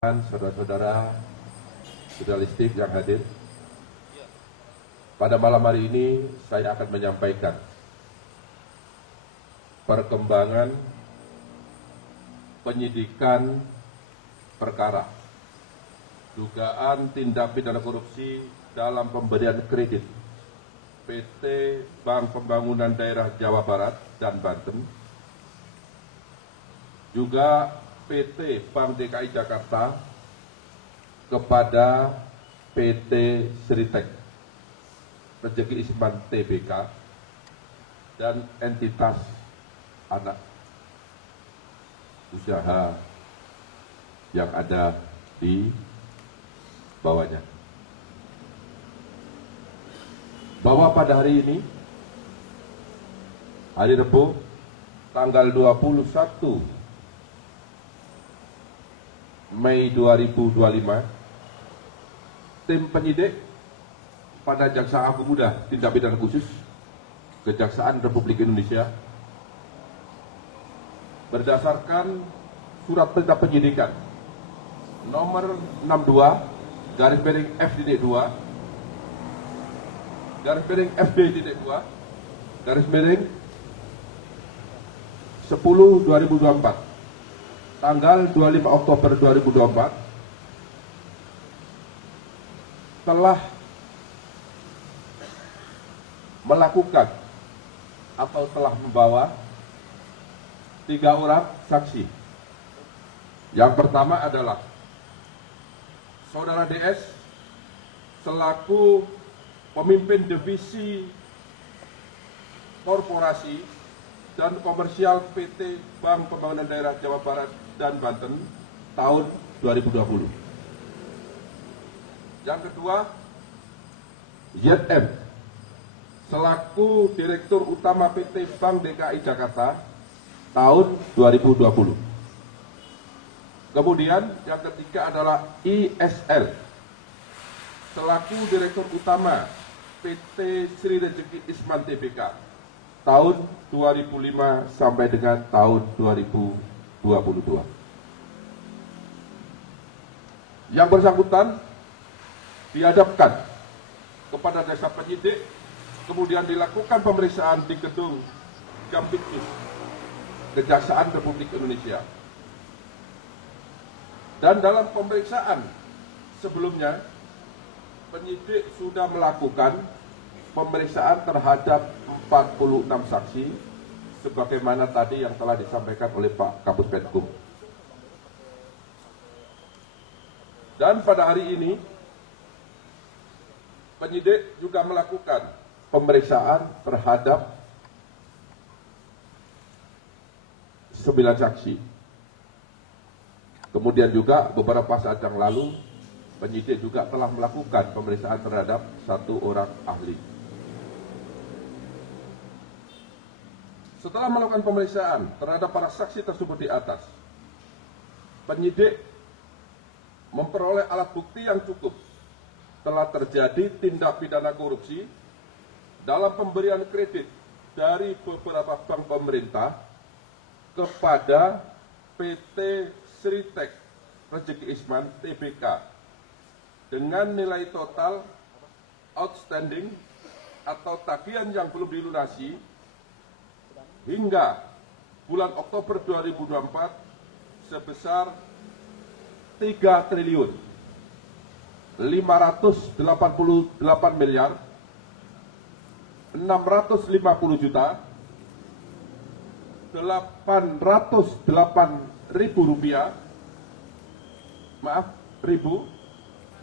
Saudara-saudara jurnalistik yang hadir, pada malam hari ini saya akan menyampaikan perkembangan penyidikan perkara dugaan tindak pidana korupsi dalam pemberian kredit PT Bank Pembangunan Daerah Jawa Barat dan Banten, juga PT Bank DKI Jakarta kepada PT Sritek Rezeki Isman Tbk dan entitas anak usaha yang ada di bawahnya. Bahwa pada hari ini, hari Rabu, tanggal 21 Mei 2025, tim penyidik pada Jaksa Agung Muda Tindak Pidana Khusus Kejaksaan Republik Indonesia berdasarkan surat perintah penyidikan nomor 62/F-2 FB-2 10/2024 tanggal 25 Oktober 2024 telah melakukan atau telah membawa 3 orang saksi. Yang pertama adalah Saudara DS selaku pemimpin divisi korporasi dan komersial PT Bank Pembangunan Daerah Jawa Barat dan Banten tahun 2020. Yang kedua, ZM selaku Direktur Utama PT Bank DKI Jakarta tahun 2020. Kemudian yang ketiga adalah ISL selaku Direktur Utama PT Sri Rezeki Isman Tbk tahun 2005 sampai dengan tahun 2022. Yang bersangkutan dihadapkan kepada jasa penyidik, kemudian dilakukan pemeriksaan di gedung Jampitsus Kejaksaan Republik Indonesia. Dan dalam pemeriksaan sebelumnya, penyidik sudah melakukan pemeriksaan terhadap 46 saksi sebagaimana tadi yang telah disampaikan oleh Pak Kapus Penkum. Dan pada hari ini penyidik juga melakukan pemeriksaan terhadap 9 saksi. Kemudian juga beberapa saat yang lalu penyidik juga telah melakukan pemeriksaan terhadap 1 orang ahli. Setelah melakukan pemeriksaan terhadap para saksi tersebut di atas, penyidik memperoleh alat bukti yang cukup telah terjadi tindak pidana korupsi dalam pemberian kredit dari beberapa bank pemerintah kepada PT Sritek Rezeki Isman Tbk dengan nilai total outstanding atau tagihan yang belum dilunasi hingga bulan Oktober 2024 sebesar 3 triliun 588 miliar 650 juta 808 ribu rupiah, ribu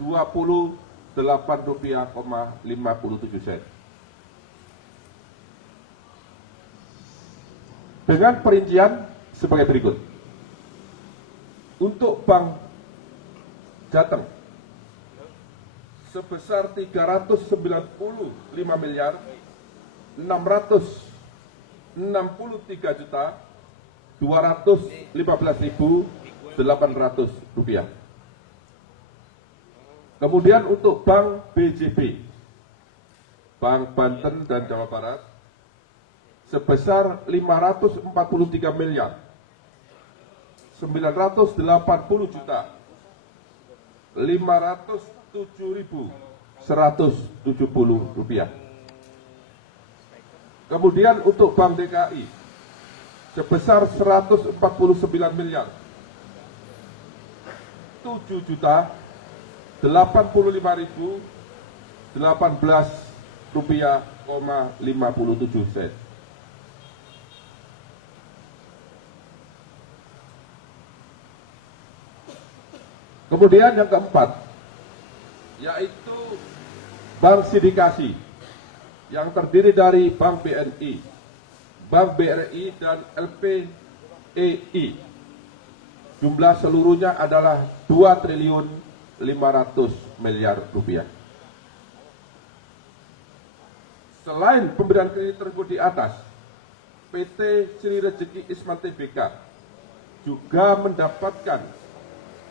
28 rupiah, 57 sen. Dengan perincian sebagai berikut. Untuk Bank Jateng sebesar 395 miliar 663 juta 215.800 rupiah. Kemudian untuk Bank BJB, Bank Banten dan Jawa Barat sebesar 543 miliar 980 juta Rp507.170. Kemudian untuk Bank DKI sebesar Rp7.007.018.018,57. Kemudian yang keempat, yaitu bank sindikasi yang terdiri dari Bank BNI, Bank BRI, dan LPEI. Jumlah seluruhnya adalah Rp2.500.000.000. Selain pemberian kredit tersebut di atas, PT Sri Rejeki Isman Tbk juga mendapatkan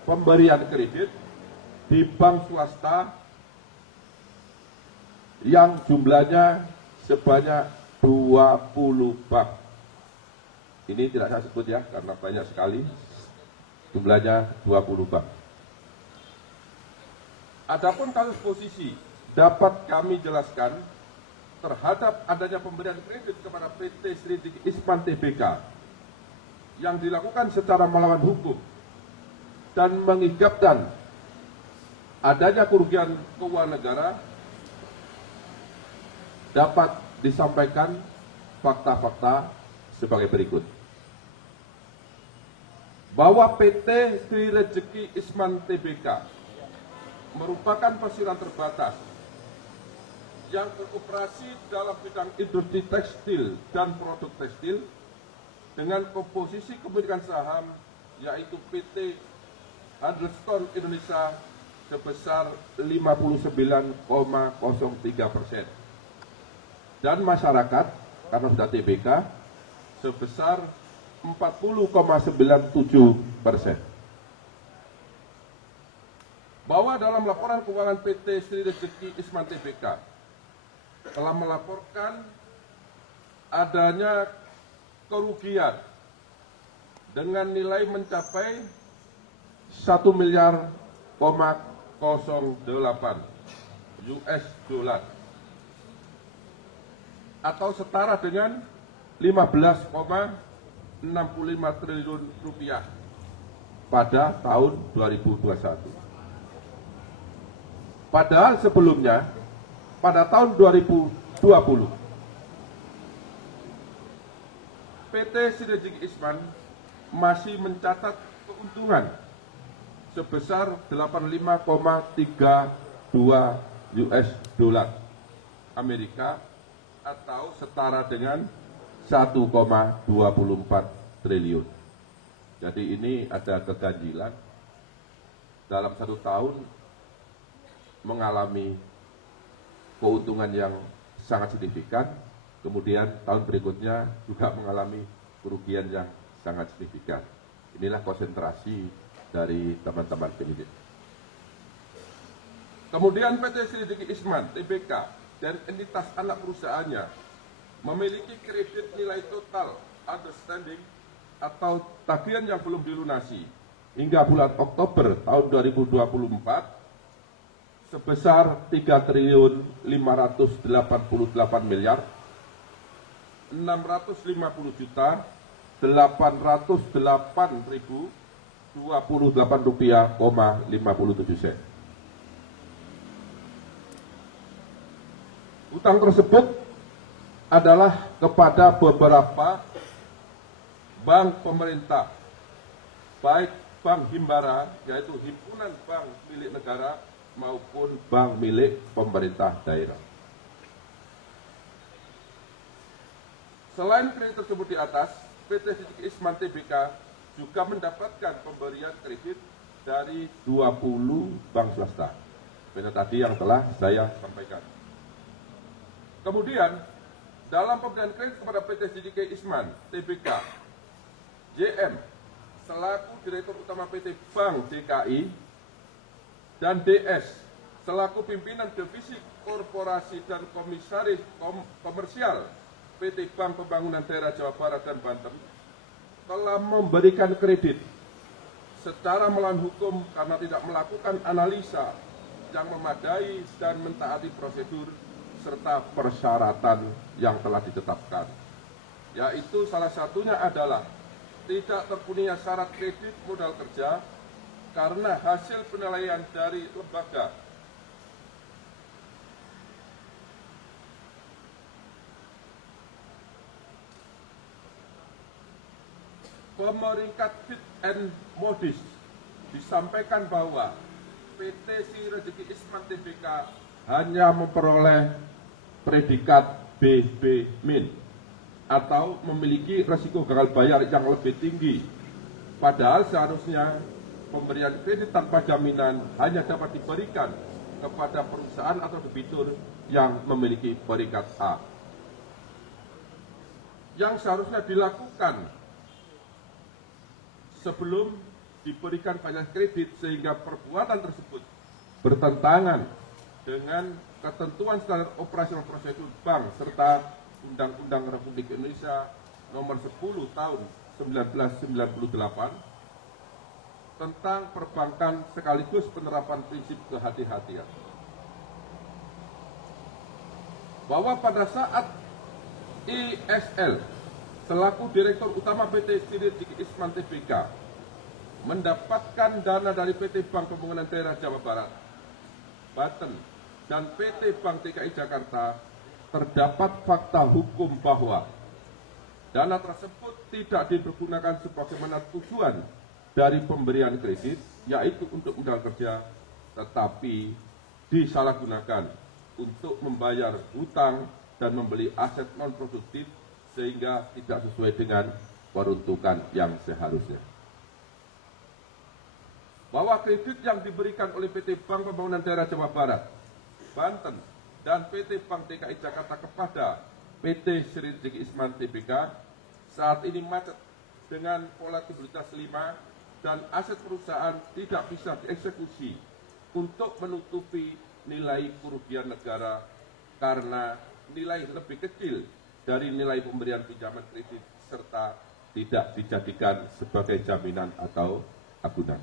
pemberian kredit di bank swasta yang jumlahnya sebanyak 20 bank. Ini tidak saya sebut ya, karena banyak sekali. Jumlahnya 20 bank. Adapun kasus posisi dapat kami jelaskan terhadap adanya pemberian kredit kepada PT Sri Rejeki Isman Tbk yang dilakukan secara melawan hukum dan mengakibatkan adanya kerugian keuangan negara, dapat disampaikan fakta-fakta sebagai berikut. Bahwa PT Sri Rejeki Isman Tbk merupakan persiran terbatas yang beroperasi dalam bidang industri tekstil dan produk tekstil dengan komposisi kepemilikan saham yaitu PT Understone Indonesia sebesar 59,03% dan masyarakat karena sudah TBK sebesar 40,97%. Bahwa dalam laporan keuangan PT Sri Rejeki Isman Tbk telah melaporkan adanya kerugian dengan nilai mencapai 1,08 miliar US dollar atau setara dengan 15,65 triliun rupiah pada tahun 2021. Padahal sebelumnya pada tahun 2020 PT Sri Rejeki Isman masih mencatat keuntungan sebesar 85,32 US dollar Amerika atau setara dengan 1,24 triliun. Jadi ini ada keganjilan dalam satu tahun mengalami keuntungan yang sangat signifikan, kemudian tahun berikutnya juga mengalami kerugian yang sangat signifikan. Inilah konsentrasi dari teman-teman penyidik. Kemudian PT Sri Rejeki Isman Tbk dan entitas anak perusahaannya memiliki kredit nilai total outstanding atau tagihan yang belum dilunasi hingga bulan Oktober tahun 2024 sebesar 3.550.808.028.028 rupiah,57 sen. Utang tersebut adalah kepada beberapa bank pemerintah, baik bank himbara, yaitu himpunan bank milik negara, maupun bank milik pemerintah daerah. Selain kredit tersebut di atas, PT Sri Rejeki Isman Tbk juga mendapatkan pemberian kredit dari 20 bank swasta. Seperti tadi yang telah saya sampaikan. Kemudian, dalam pemberian kredit kepada PT Sri Rejeki Isman Tbk, JM selaku Direktur Utama PT Bank DKI dan DS selaku pimpinan divisi korporasi dan komisaris komersial PT Bank Pembangunan Daerah Jawa Barat dan Banten telah memberikan kredit secara melawan hukum karena tidak melakukan analisa yang memadai dan mentaati prosedur serta persyaratan yang telah ditetapkan. Yaitu salah satunya adalah tidak terpenuhinya syarat kredit modal kerja karena hasil penilaian dari lembaga pemeringkat Fit and Modis disampaikan bahwa PT Sri Rezeki Isman Tbk hanya memperoleh predikat BB- atau memiliki risiko gagal bayar yang lebih tinggi. Padahal seharusnya pemberian kredit tanpa jaminan hanya dapat diberikan kepada perusahaan atau debitur yang memiliki predikat A. Yang seharusnya dilakukan sebelum diberikan pajak kredit sehingga perbuatan tersebut bertentangan dengan ketentuan standar operasional prosedur bank serta Undang-Undang Republik Indonesia Nomor 10 Tahun 1998 tentang perbankan sekaligus penerapan prinsip kehati-hatian. Bahwa pada saat ISL selaku Direktur Utama PT Sri Rezeki Isman Tbk mendapatkan dana dari PT Bank Pembangunan Daerah Jawa Barat, Banten, dan PT Bank DKI Jakarta, terdapat fakta hukum bahwa dana tersebut tidak dipergunakan sebagaimana tujuan dari pemberian kredit, yaitu untuk modal kerja, tetapi disalahgunakan untuk membayar hutang dan membeli aset non-produktif sehingga tidak sesuai dengan peruntukan yang seharusnya. Bahwa kredit yang diberikan oleh PT Bank Pembangunan Daerah Jawa Barat, Banten, dan PT Bank DKI Jakarta kepada PT Sri Rezeki Isman Tbk saat ini macet dengan volatilitas 5 dan aset perusahaan tidak bisa dieksekusi untuk menutupi nilai kerugian negara karena nilai lebih kecil dari nilai pemberian pinjaman kredit serta tidak dijadikan sebagai jaminan atau agunan.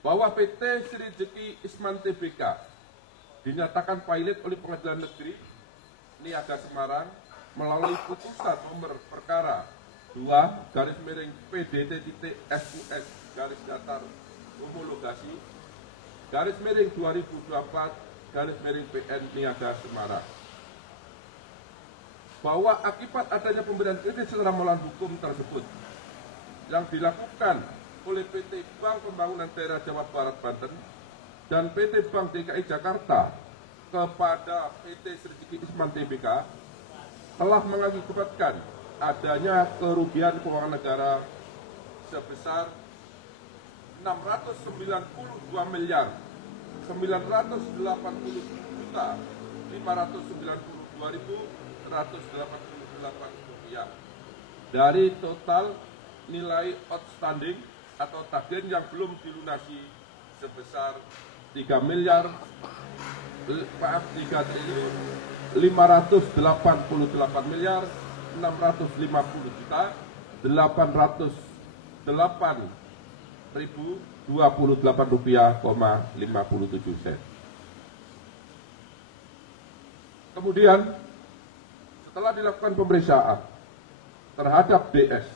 Bahwa PT Sri Rezeki Isman Tbk dinyatakan pilot oleh Pengadilan Negeri Niaga Semarang melalui putusan nomor perkara 2/PDT.SUS homologasi /2024/PN Niaga Semarang. Bahwa akibat adanya pemberian kredit secara melawan hukum tersebut yang dilakukan oleh PT Bank Pembangunan Daerah Jawa Barat Banten dan PT Bank DKI Jakarta kepada PT Sri Rezeki Isman Tbk telah mengakibatkan adanya kerugian keuangan negara sebesar 609.592.188 dari total nilai outstanding atau tagihan yang belum dilunasi sebesar 3.538.808.828 rupiah,57 sen. Kemudian setelah dilakukan pemeriksaan terhadap DS,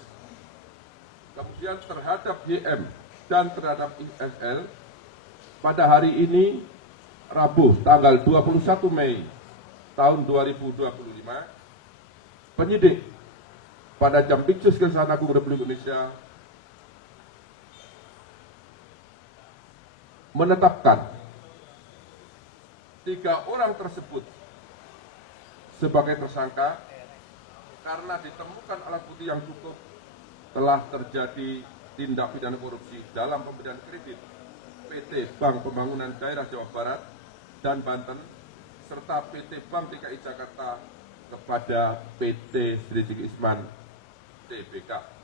kemudian terhadap YM dan terhadap ISL, pada hari ini Rabu tanggal 21 Mei tahun 2025, penyidik pada Jampitsus Kejaksaan Agung Republik Indonesia menetapkan 3 orang tersebut sebagai tersangka karena ditemukan alat bukti yang cukup telah terjadi tindak pidana korupsi dalam pemberian kredit PT Bank Pembangunan Daerah Jawa Barat dan Banten serta PT Bank DKI Jakarta kepada PT Sri Rezeki Isman Tbk.